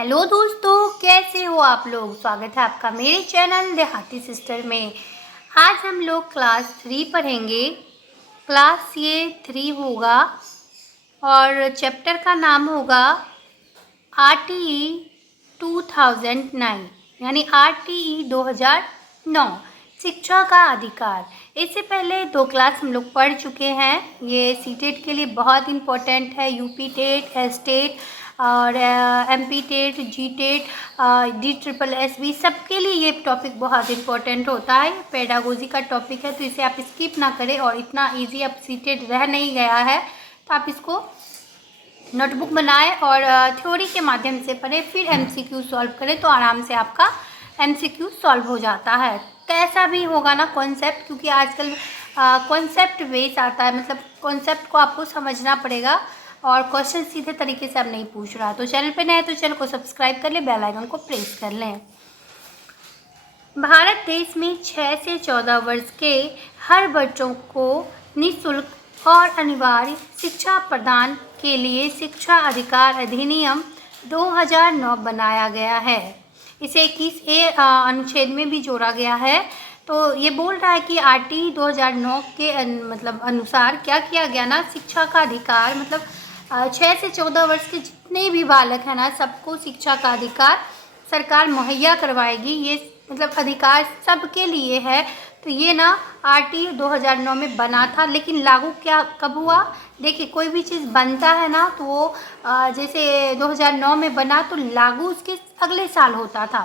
Hello दोस्तों, कैसे हो आप लोग। स्वागत है आपका मेरे चैनल देहाती सिस्टर में। आज हम लोग क्लास 3 पढ़ेंगे। क्लास ये 3 होगा और चैप्टर का नाम होगा RTE 2009 यानी RTE 2009 शिक्षा का अधिकार। इससे पहले 2 क्लास हम लोग पढ़ चुके हैं। ये सीटेट के लिए बहुत इम्पोर्टेंट है। यूपी टेट, स्टेट और MP टेट, जी टेट, DSSS सबके लिए ये टॉपिक बहुत इम्पोर्टेंट होता है। पेडागोजी का टॉपिक है, तो इसे आप स्किप ना करें। और इतना इजी अब सीटेट रह नहीं गया है, तो आप इसको नोटबुक बनाएं और थ्योरी के माध्यम से पढ़ें, फिर MCQ सॉल्व करें तो आराम से आपका MCQ सॉल्व हो जाता है। कैसा भी होगा ना कॉन्सेप्ट, क्योंकि आजकल कॉन्सेप्ट बेस आता है, मतलब कॉन्सेप्ट को आपको समझना पड़ेगा और क्वेश्चन सीधे तरीके से अब नहीं पूछ रहा। तो चैनल पे नए हैं तो चैनल को सब्सक्राइब कर लें, बेल आइकन को प्रेस कर लें। भारत देश में 6 से 14 वर्ष के हर बच्चों को निःशुल्क और अनिवार्य शिक्षा प्रदान के लिए शिक्षा अधिकार अधिनियम 2009 बनाया गया है। इसे 21A अनुच्छेद में भी जोड़ा गया है। तो ये बोल रहा है कि RTE 2009 के मतलब अनुसार क्या किया गया ना, शिक्षा का अधिकार मतलब 6 से 14 वर्ष के जितने भी बालक हैं ना, सबको शिक्षा का अधिकार सरकार मुहैया करवाएगी। ये मतलब अधिकार सबके लिए है। तो ये ना RTE 2009 में बना था, लेकिन लागू क्या कब हुआ। देखिए, कोई भी चीज़ बनता है ना, तो वो जैसे 2009 में बना तो लागू उसके अगले साल होता था।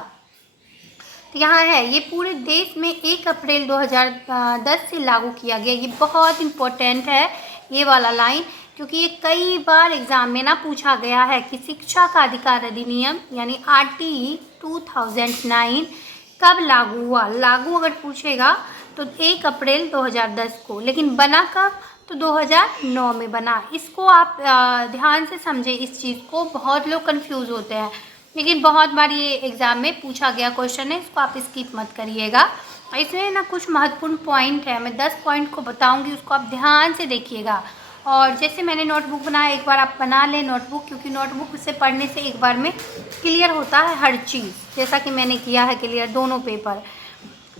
तो यहाँ है ये पूरे देश में 1 अप्रैल 2010 से लागू किया गया। ये बहुत इम्पोर्टेंट है ये वाला लाइन, क्योंकि ये कई बार एग्जाम में ना पूछा गया है कि शिक्षा का अधिकार अधिनियम यानी RTE 2009 कब लागू हुआ। लागू अगर पूछेगा तो 1 अप्रैल 2010 को, लेकिन बना कब, तो 2009 में बना। इसको आप ध्यान से समझे इस चीज़ को। बहुत लोग कंफ्यूज होते हैं, लेकिन बहुत बार ये एग्ज़ाम में पूछा गया क्वेश्चन है, इसको आप स्किप मत करिएगा। इसमें ना कुछ महत्वपूर्ण पॉइंट है, मैं 10 पॉइंट को बताऊंगी, उसको आप ध्यान से देखिएगा। और जैसे मैंने नोटबुक बनाया, एक बार आप बना लें नोटबुक, क्योंकि नोटबुक से पढ़ने से एक बार में क्लियर होता है हर चीज़, जैसा कि मैंने किया है क्लियर दोनों पेपर।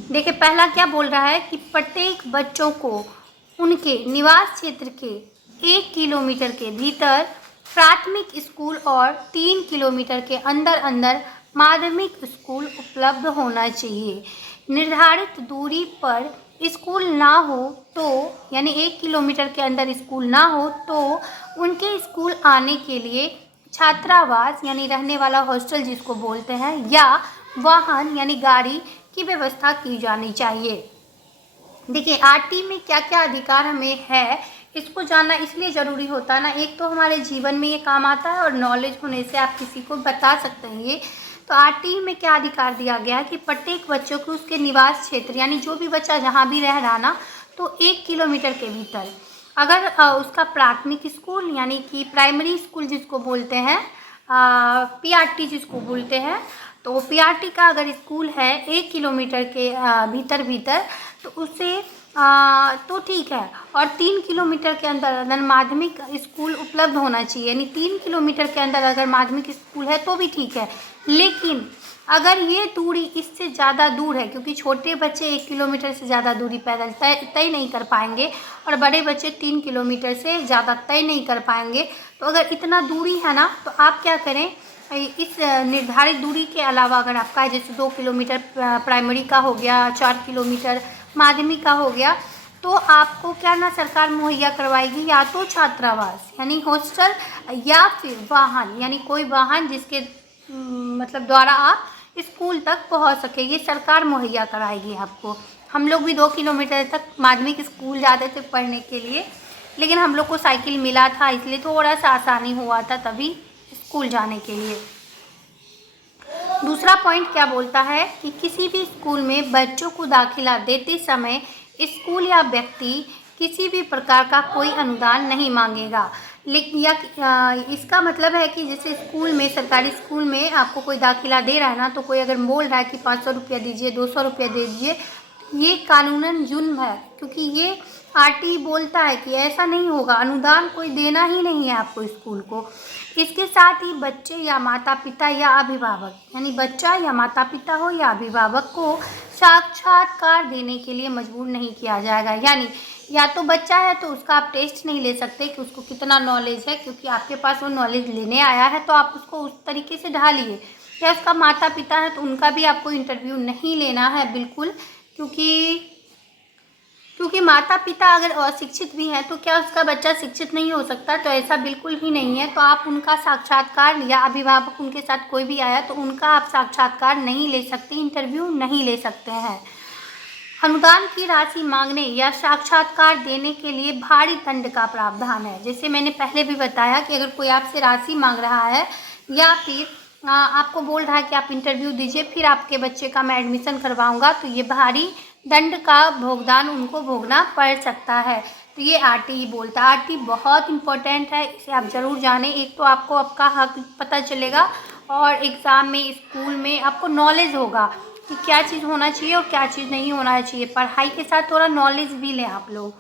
देखिए, पहला क्या बोल रहा है कि प्रत्येक बच्चों को उनके निवास क्षेत्र के 1 किलोमीटर के भीतर प्राथमिक स्कूल और 3 किलोमीटर के अंदर अंदर माध्यमिक स्कूल उपलब्ध होना चाहिए। निर्धारित दूरी पर स्कूल ना हो तो, यानी 1 किलोमीटर के अंदर स्कूल ना हो तो उनके स्कूल आने के लिए छात्रावास यानी रहने वाला हॉस्टल जिसको बोलते हैं, या वाहन यानी गाड़ी की व्यवस्था की जानी चाहिए। देखिए, RTE में क्या क्या अधिकार हमें है, इसको जानना इसलिए ज़रूरी होता है ना। एक तो हमारे जीवन में ये काम आता है, और नॉलेज होने से आप किसी को बता सकते हैं ये। तो RTE में क्या अधिकार दिया गया है कि प्रत्येक बच्चों को उसके निवास क्षेत्र यानी जो भी बच्चा जहाँ भी रह रहा ना, तो 1 किलोमीटर के भीतर अगर उसका प्राथमिक स्कूल यानी कि प्राइमरी स्कूल जिसको बोलते हैं, PRT जिसको बोलते हैं, तो PRT का अगर स्कूल है 1 किलोमीटर के भीतर तो उससे तो ठीक है। और 3 किलोमीटर के अंदर माध्यमिक स्कूल उपलब्ध होना चाहिए, यानी 3 किलोमीटर के अंदर अगर माध्यमिक स्कूल है तो भी ठीक है। लेकिन अगर ये दूरी इससे ज़्यादा दूर है, क्योंकि छोटे बच्चे 1 किलोमीटर से ज़्यादा दूरी पैदल तय नहीं कर पाएंगे, और बड़े बच्चे 3 किलोमीटर से ज़्यादा तय नहीं कर पाएंगे। तो अगर इतना दूरी है ना, तो आप क्या करें, इस निर्धारित दूरी के अलावा अगर आपका है, जैसे 2 किलोमीटर प्राइमरी का हो गया, 4 किलोमीटर माध्यमिक का हो गया, तो आपको क्या ना सरकार मुहैया करवाएगी, या तो छात्रावास यानी हॉस्टल, या फिर वाहन यानी कोई वाहन जिसके मतलब द्वारा आप स्कूल तक पहुंच सके, ये सरकार मुहैया कराएगी आपको। हम लोग भी 2 किलोमीटर तक माध्यमिक स्कूल जाते थे पढ़ने के लिए, लेकिन हम लोग को साइकिल मिला था, इसलिए थोड़ा सा आसानी हुआ था तभी स्कूल जाने के लिए। दूसरा पॉइंट क्या बोलता है कि किसी भी स्कूल में बच्चों को दाखिला देते समय स्कूल या व्यक्ति किसी भी प्रकार का कोई अनुदान नहीं मांगेगा। लेकिन इसका मतलब है कि जैसे स्कूल में, सरकारी स्कूल में आपको कोई दाखिला दे रहा है ना, तो कोई अगर बोल रहा है कि 500 रुपया दीजिए, 200 रुपया दे दीजिए, ये कानूनन जुर्म है, क्योंकि ये आरटीई बोलता है कि ऐसा नहीं होगा, अनुदान कोई देना ही नहीं है आपको स्कूल को। इसके साथ ही बच्चे या माता पिता या अभिभावक, यानी बच्चा या माता पिता हो या अभिभावक को साक्षात्कार देने के लिए मजबूर नहीं किया जाएगा। यानी या तो बच्चा है तो उसका आप टेस्ट नहीं ले सकते कि उसको कितना नॉलेज है, क्योंकि आपके पास वो नॉलेज लेने आया है तो आप उसको उस तरीके से ढालिए। या उसका माता पिता है तो उनका भी आपको इंटरव्यू नहीं लेना है बिल्कुल, क्योंकि माता पिता अगर अशिक्षित भी हैं तो क्या उसका बच्चा शिक्षित नहीं हो सकता? तो ऐसा बिल्कुल भी नहीं है। तो आप उनका साक्षात्कार, या अभिभावक उनके साथ कोई भी आया तो उनका आप साक्षात्कार नहीं ले सकते, इंटरव्यू नहीं ले सकते हैं। अनुदान की राशि मांगने या साक्षात्कार देने के लिए भारी दंड का प्रावधान है। जैसे मैंने पहले भी बताया कि अगर कोई आपसे राशि मांग रहा है या फिर आपको बोल रहा है कि आप इंटरव्यू दीजिए फिर आपके बच्चे का मैं एडमिशन करवाऊंगा, तो ये भारी दंड का भुगतान उनको भोगना पड़ सकता है। तो ये आरटीई बोलता है। आरटीई बहुत इंपॉर्टेंट है, इसे आप ज़रूर जानें। एक तो आपको आपका हक पता चलेगा और एग्ज़ाम में, स्कूल में आपको नॉलेज होगा कि क्या चीज़ होना चाहिए और क्या चीज़ नहीं होना चाहिए। पढ़ाई के साथ थोड़ा नॉलेज भी लें आप लोग।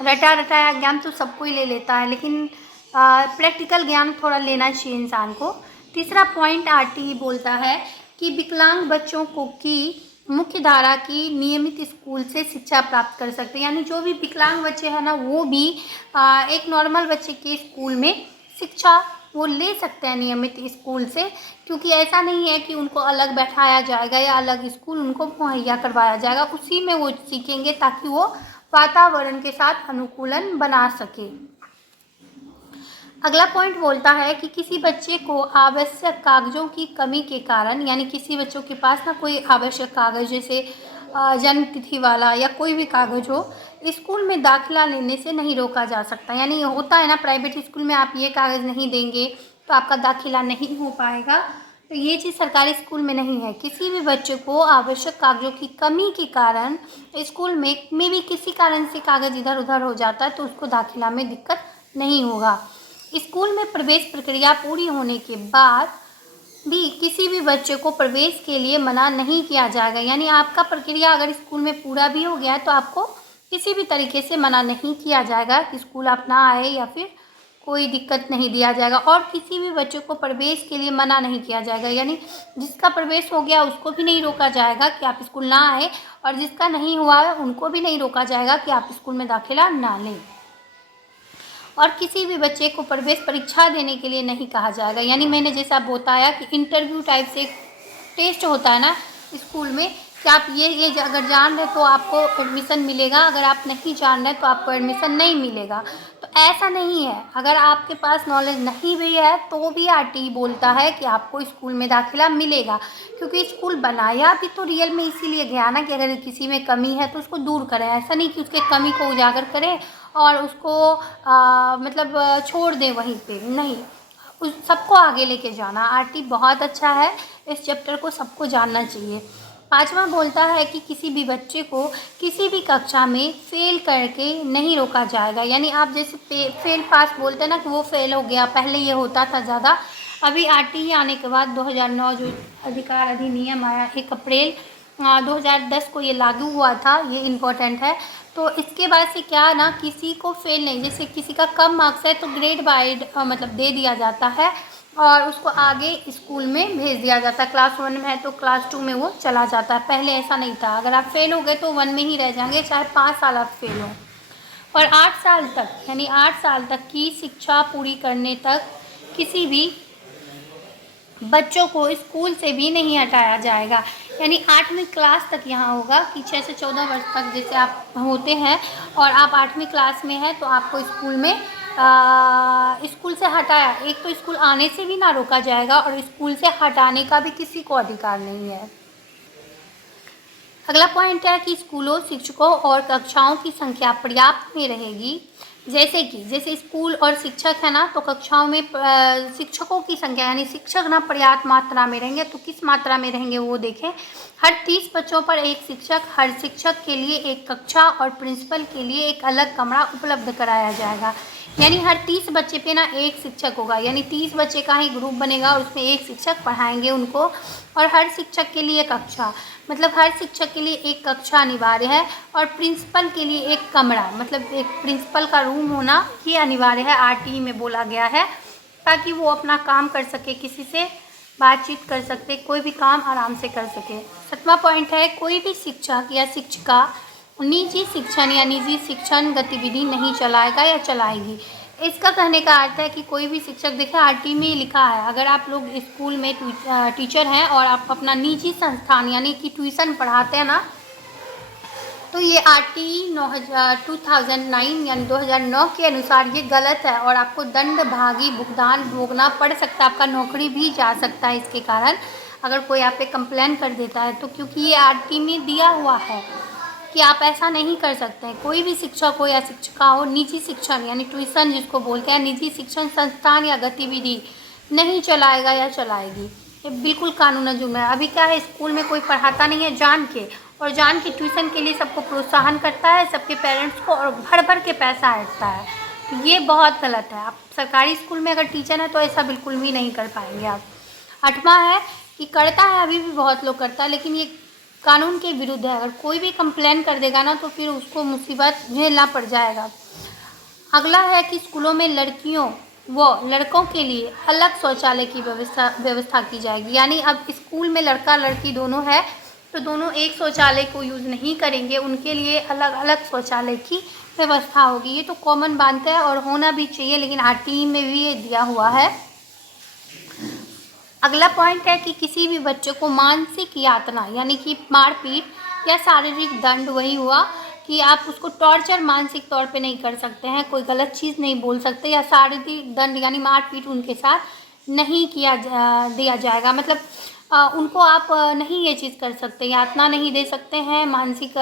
रटाया ज्ञान तो सबको ही ले लेता है, लेकिन प्रैक्टिकल ज्ञान थोड़ा लेना चाहिए इंसान को। तीसरा पॉइंट आरटीई बोलता है कि विकलांग बच्चों को की मुख्य धारा की नियमित स्कूल से शिक्षा प्राप्त कर सकते हैं। यानी जो भी विकलांग बच्चे हैं ना, वो भी एक नॉर्मल बच्चे के स्कूल में शिक्षा वो ले सकते हैं नियमित स्कूल से, क्योंकि ऐसा नहीं है कि उनको अलग बैठाया जाएगा या अलग स्कूल उनको मुहैया करवाया जाएगा। उसी में वो सीखेंगे ताकि वो वातावरण के साथ अनुकूलन बना सके। अगला पॉइंट बोलता है कि किसी बच्चे को आवश्यक कागजों की कमी के कारण, यानी किसी बच्चों के पास ना कोई आवश्यक कागज जैसे जन्म तिथि वाला या कोई भी कागज हो, स्कूल में दाखिला लेने से नहीं रोका जा सकता। यानी होता है ना प्राइवेट स्कूल में आप ये कागज़ नहीं देंगे तो आपका दाखिला नहीं हो पाएगा, तो ये चीज़ सरकारी स्कूल में नहीं है। किसी भी बच्चे को आवश्यक कागजों की कमी के कारण स्कूल में भी किसी कारण से कागज़ इधर उधर हो जाता है तो उसको दाखिला में दिक्कत नहीं होगा। स्कूल में प्रवेश प्रक्रिया पूरी होने के बाद भी किसी भी बच्चे को प्रवेश के लिए मना नहीं किया जाएगा। यानी आपका प्रक्रिया अगर स्कूल में पूरा भी हो गया तो आपको किसी भी तरीके से मना नहीं किया जाएगा कि स्कूल आप ना आए, या फिर कोई दिक्कत नहीं दिया जाएगा। और किसी भी बच्चे को प्रवेश के लिए मना नहीं किया जाएगा। यानी जिसका प्रवेश हो गया उसको भी नहीं रोका जाएगा कि आप स्कूल ना आए, और जिसका नहीं हुआ है उनको भी नहीं रोका जाएगा कि आप स्कूल में दाखिला ना लें। और किसी भी बच्चे को प्रवेश परीक्षा देने के लिए नहीं कहा जाएगा। यानी मैंने जैसा बताया कि इंटरव्यू टाइप से एक टेस्ट होता है ना स्कूल में, कि आप ये अगर जान रहे तो आपको एडमिशन मिलेगा, अगर आप नहीं जान रहे तो आपको एडमिशन नहीं मिलेगा। तो ऐसा नहीं है, अगर आपके पास नॉलेज नहीं भी है तो भी आरटीई बोलता है कि आपको स्कूल में दाखिला मिलेगा, क्योंकि स्कूल बनाया भी तो रियल में इसीलिए गया ना कि अगर किसी में कमी है तो उसको दूर करें। ऐसा नहीं कि उसके कमी को उजागर करें और उसको मतलब छोड़ दें वहीं पे, नहीं, उस सबको आगे लेके जाना। आरटी बहुत अच्छा है, इस चैप्टर को सबको जानना चाहिए। पाँचवा बोलता है कि किसी भी बच्चे को किसी भी कक्षा में फेल करके नहीं रोका जाएगा। यानी आप जैसे फेल पास बोलते हैं ना कि वो फेल हो गया, पहले ये होता था ज़्यादा, अभी आरटीई आने के बाद 2009 जो अधिकार अधिनियम आया 1 अप्रैल 2010 को ये लागू हुआ था, ये इम्पोर्टेंट है। तो इसके बाद से क्या ना, किसी को फेल नहीं, जैसे किसी का कम मार्क्स है तो ग्रेड वाइड मतलब दे दिया जाता है और उसको आगे स्कूल में भेज दिया जाता है। क्लास 1 में है तो क्लास 2 में वो चला जाता है। पहले ऐसा नहीं था, अगर आप फेल हो गए तो 1 में ही रह जाएंगे, चाहे 5 साल आप फेल हो। और 8 साल तक, यानी 8 साल तक की शिक्षा पूरी करने तक किसी भी बच्चों को स्कूल से भी नहीं हटाया जाएगा। यानी 8वीं क्लास तक यहाँ होगा कि 6 से 14 वर्ष तक जैसे आप होते हैं और आप 8वीं क्लास में हैं तो आपको स्कूल में स्कूल से हटाया, एक तो स्कूल आने से भी ना रोका जाएगा और स्कूल से हटाने का भी किसी को अधिकार नहीं है। अगला पॉइंट है कि स्कूलों, शिक्षकों और कक्षाओं की संख्या पर्याप्त में रहेगी। जैसे स्कूल और शिक्षक है ना, तो कक्षाओं में शिक्षकों की संख्या, यानी शिक्षक ना पर्याप्त मात्रा में रहेंगे। तो किस मात्रा में रहेंगे वो देखें। हर 30 बच्चों पर एक शिक्षक, हर शिक्षक के लिए एक कक्षा और प्रिंसिपल के लिए एक अलग कमरा उपलब्ध कराया जाएगा। यानी हर 30 बच्चे पे ना एक शिक्षक होगा, यानी 30 बच्चे का ही ग्रुप बनेगा और उसमें एक शिक्षक पढ़ाएंगे उनको। और हर शिक्षक के लिए कक्षा, मतलब हर शिक्षक के लिए एक कक्षा अनिवार्य है। और प्रिंसिपल के लिए एक कमरा, मतलब एक प्रिंसिपल का रूम होना ये अनिवार्य है, आरटीई में बोला गया है, ताकि वो अपना काम कर सके, किसी से बातचीत कर सकते, कोई भी काम आराम से कर सके। 7वां पॉइंट है, कोई भी शिक्षक या शिक्षिका निजी शिक्षण या निजी शिक्षण गतिविधि नहीं चलाएगा या चलाएगी। इसका कहने का अर्थ है कि कोई भी शिक्षक, देखिए आरटी में लिखा है, अगर आप लोग स्कूल में टीचर हैं और आप अपना निजी संस्थान यानी कि ट्यूशन पढ़ाते हैं ना, तो ये आरटी 2009 यानी 2009 के अनुसार ये गलत है और आपको दंड भागी भुगतान भोगना पड़ सकता है, आपका नौकरी भी जा सकता है इसके कारण, अगर कोई आप पे कंप्लेन कर देता है तो। क्योंकि ये आरटी में दिया हुआ है कि आप ऐसा नहीं कर सकते हैं। कोई भी शिक्षक हो या शिक्षिका हो, निजी शिक्षण यानी ट्यूशन जिसको बोलते हैं, निजी शिक्षण संस्थान या गतिविधि नहीं चलाएगा या चलाएगी, ये बिल्कुल कानूनन जुर्म है। अभी क्या है, स्कूल में कोई पढ़ाता नहीं है जान के, और जान के ट्यूशन के लिए सबको प्रोत्साहन करता है, सबके पेरेंट्स को, और भर भर के पैसा ऐंठता है, तो ये बहुत गलत है। आप सरकारी स्कूल में अगर टीचर हैं तो ऐसा बिल्कुल भी नहीं कर पाएंगे आप। 8वां है कि करता है, अभी भी बहुत लोग करता है, लेकिन ये कानून के विरुद्ध है। अगर कोई भी कंप्लेन कर देगा ना तो फिर उसको मुसीबत झेलना पड़ जाएगा। अगला है कि स्कूलों में लड़कियों व लड़कों के लिए अलग शौचालय की व्यवस्था की जाएगी। यानी अब स्कूल में लड़का लड़की दोनों है तो दोनों एक शौचालय को यूज़ नहीं करेंगे, उनके लिए अलग अलग शौचालय की व्यवस्था होगी। ये तो कॉमन बात है और होना भी चाहिए, लेकिन आरटीई में भी ये दिया हुआ है। अगला पॉइंट है कि किसी भी बच्चे को मानसिक यातना यानी कि मारपीट या शारीरिक दंड, वही हुआ कि आप उसको टॉर्चर मानसिक तौर पे नहीं कर सकते हैं, कोई गलत चीज़ नहीं बोल सकते, या शारीरिक दंड यानी मारपीट उनके साथ नहीं दिया जाएगा। मतलब उनको आप नहीं ये चीज़ कर सकते, यातना नहीं दे सकते हैं, मानसिक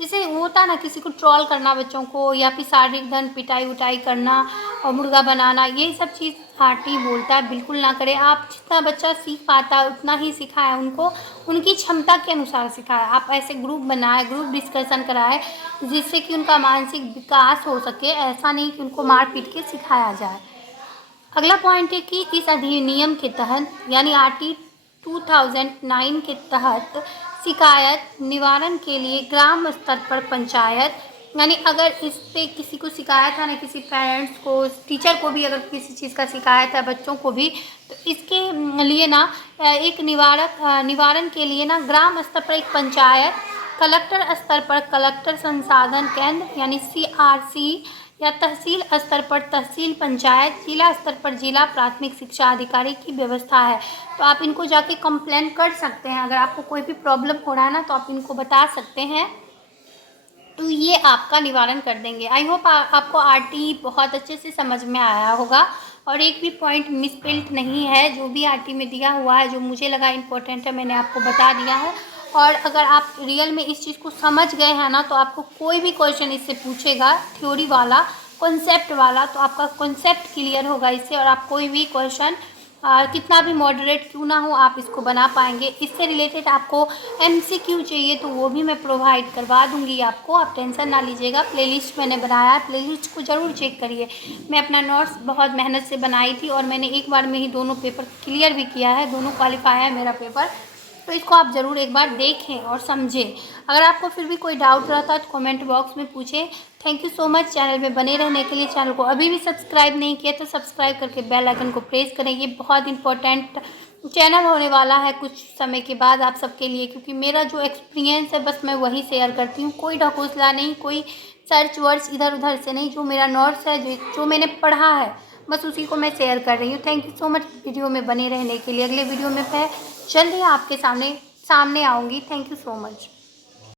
जैसे होता है ना किसी को ट्रोल करना बच्चों को, या फिर शारीरिक दंड, पिटाई उटाई करना और मुर्गा बनाना, ये सब चीज़ आरटी बोलता है बिल्कुल ना करें। आप जितना बच्चा सीख पाता है उतना ही सिखाएं उनको, उनकी क्षमता के अनुसार सिखाएं। आप ऐसे ग्रुप बनाएं, ग्रुप डिस्कशन कराएं, जिससे कि उनका मानसिक विकास हो सके, ऐसा नहीं कि उनको मार पीट के सिखाया जाए। अगला पॉइंट है कि इस अधिनियम के तहत यानी आरटी 2009 के तहत शिकायत निवारण के लिए ग्राम स्तर पर पंचायत, यानी अगर इस पे किसी को शिकायत है ना, किसी पेरेंट्स को, टीचर को भी अगर किसी चीज़ का शिकायत है, बच्चों को भी, तो इसके लिए ना एक निवारण के लिए ना ग्राम स्तर पर एक पंचायत, कलेक्टर स्तर पर कलेक्टर संसाधन केंद्र यानी CRC, या तहसील स्तर पर तहसील पंचायत, जिला स्तर पर जिला प्राथमिक शिक्षा अधिकारी की व्यवस्था है। तो आप इनको जाके कंप्लेन कर सकते हैं, अगर आपको कोई भी प्रॉब्लम हो रहा है ना तो आप इनको बता सकते हैं, तो ये आपका निवारण कर देंगे। आई होप आपको आरटी बहुत अच्छे से समझ में आया होगा और एक भी पॉइंट मिसप्रिंट नहीं है। जो भी आरटी में दिया हुआ है, जो मुझे लगा इम्पोर्टेंट है, मैंने आपको बता दिया है। और अगर आप रियल में इस चीज़ को समझ गए हैं ना, तो आपको कोई भी क्वेश्चन इससे पूछेगा थ्योरी वाला, कॉन्सेप्ट वाला, तो आपका कॉन्सेप्ट क्लियर होगा इससे, और आप कोई भी क्वेश्चन कितना भी मॉडरेट क्यों ना हो आप इसको बना पाएंगे। इससे रिलेटेड आपको MCQ चाहिए तो वो भी मैं प्रोवाइड करवा दूंगी आपको, आप टेंशन ना लीजिएगा। प्लेलिस्ट मैंने बनाया है, प्लेलिस्ट को ज़रूर चेक करिए। मैं अपना नोट्स बहुत मेहनत से बनाई थी और मैंने एक बार में ही दोनों पेपर क्लियर भी किया है, दोनों क्वालिफाई है मेरा पेपर, तो इसको आप ज़रूर एक बार देखें और समझें। अगर आपको फिर भी कोई डाउट रहता है तो कमेंट बॉक्स में पूछें। Thank you so much channel में बने रहने के लिए। चैनल को अभी भी सब्सक्राइब नहीं किया तो सब्सक्राइब करके बेल आइकन को प्रेस करें। ये बहुत इंपॉर्टेंट चैनल होने वाला है कुछ समय के बाद आप सबके लिए, क्योंकि मेरा जो एक्सपीरियंस है बस मैं वही शेयर करती हूँ, कोई ढकोसला नहीं, कोई सर्च वर्च इधर उधर से नहीं। जो मेरा नोट्स है, जो मैंने पढ़ा है, बस उसी को मैं शेयर कर रही हूँ। Thank you so much video में बने रहने के लिए। अगले वीडियो में मैं जल्दी आपके सामने आऊँगी। Thank you so much.